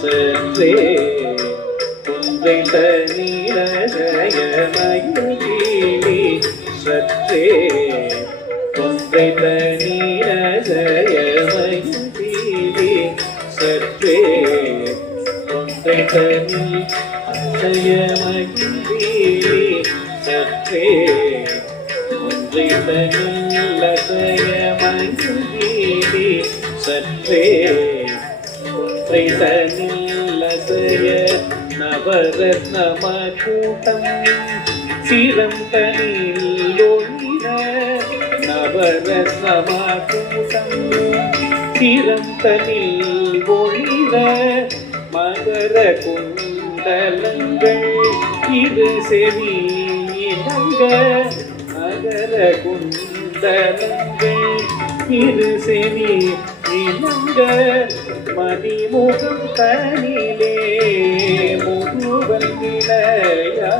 சற்றே குன்றை தனிலயமயி சற்றே குன்றை தனிலயமயி சற்றே குன்றை தனி அசயமயி சற்றே குன்றை தனிலசயமயி சற்றே குன்றை தனிலசய நவரத்னம கூட்டம் சிரந்தனில் ஒளிர நவரத்னம கூட்டம் சிரந்தனில் ஒளிர மகர குண்டலங்கள் இது செவி இணங்க மகர குண்டலங்கள் இது செவி இணங்க மதிமுகம் தனிலே முருவன் இளையா